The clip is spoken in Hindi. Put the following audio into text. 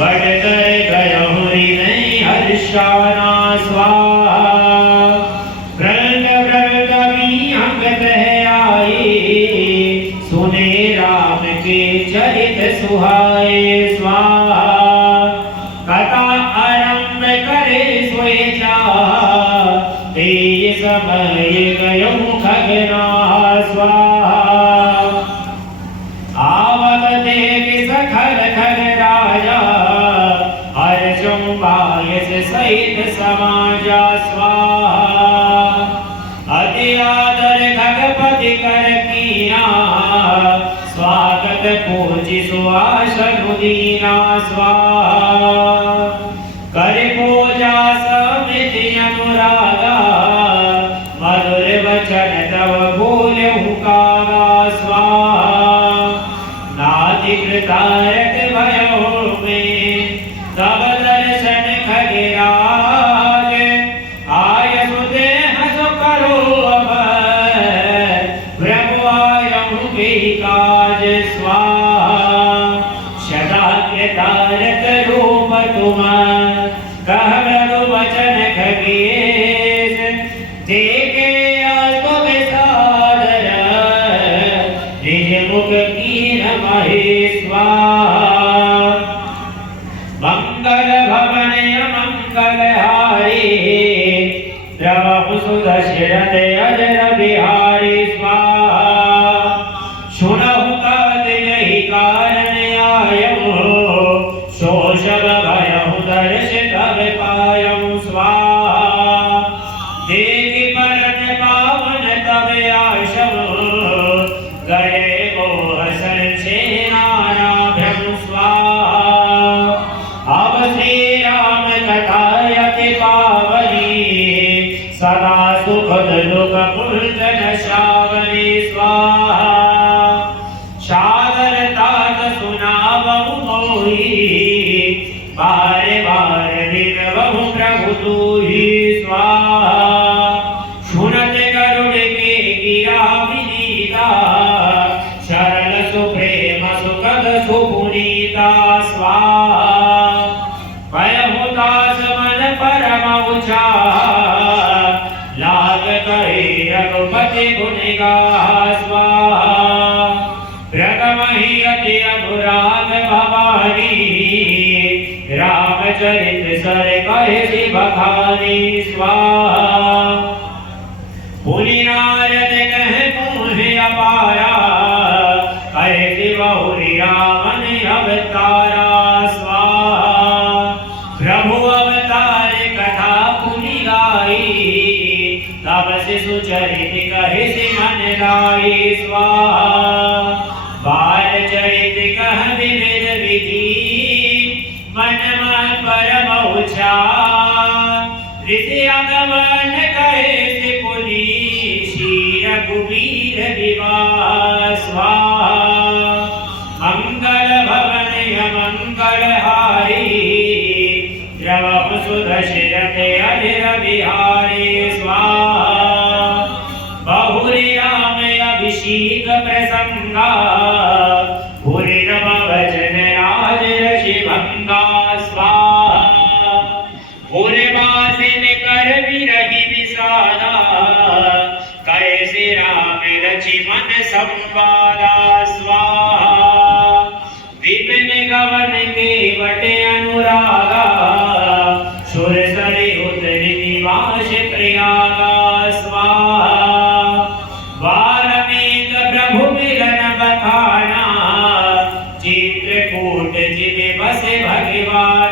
वट कर गयो हृदय हर्षाना स्वाहा। व्रत व्रत विहंगत आए, सुने राम के चरित सुहाए स्वाहा। कथा आरंभ करे सोए जा, तेज समय गयो खगना स्वाहा। आवत देख सखल खग राजा, हर्षं बायस सहित समाजा स्वाहा। अति आदर खगपति कर कीना, स्वागत पूजि सुआसन दीना स्वाहा। कर पूजा समिति अनुरागा, मधुर वचन तव बोलहु कागा स्वाहा। नाति कृतारक भयो में, तब दर्शन खगराज। आयसु देह सुकरो अब, प्रभु आयहु के काज स्वाहा। सदा कृतारक रूप तुम, कह प्रभु वचन खगेश। देखे आत्म सादर, निज मुख कीन महेश्वर। मंगल भवन अमंगल हारी, प्रभु सुदशरथ अजर बिहारी स्वाहा। सुनहु कवच यही कारण आयहु, शोषव भयहु दर्श तब पायहु स्वाहा। देखि परन पावन तब आशम, गए मोह संसेनानाभ्यं स्वाहा। अब श्री राम कथा अति पावनी, सदा सुखद दुख मूर्धन श्रावणी स्वाहा। सादर तात सुनावहु मोहि, बारे बारे विनवहु प्रभु तूहि स्वाहा। सुनत गरुड़ के गिरा विनीता, शरण सुप्रेम सुखद सुपुनीता स्वाहा। भयहु दास मन परम उचाहा, लाग कहे रघुपति गुण गाहा स्वाहा। प्रगमहि अति अनुराग भवानी, रामचरित सर कहे सि बखानी स्वाहा। मुनि नारद कहे मोहि अपारा, कहे सि बहुरि रामन अवतारा स्वाहा। प्रभु अवतार कथा पुनि गाई, तब से सुचरित कहे सि मन लाई स्वाहा। बाल चरित कह विविध विधि, मन मन परम उचार। ऋषि अगमन कहे सि पुनि, श्री रघुवीर विवाह स्वाहा। मंगल भवन अमंगल हारी, द्रवहु सुदशरथ अजर बिहारी स्वाहा। बहुरि राम अभिषेक प्रसंगा, भूरि नम वचन राज ऋषि भंगा स्वाहा। भूरि बासिन कर विरहि विषादा, कैसे राम रचि मन संवादा स्वाहा। विपिन गवन के वटे अनुरागा, सुर सरि उदरि निवास प्रयागा स्वाहा। वाल्मीकि प्रभु मिलन बखाना, चित्रकूट जिम बस भगवान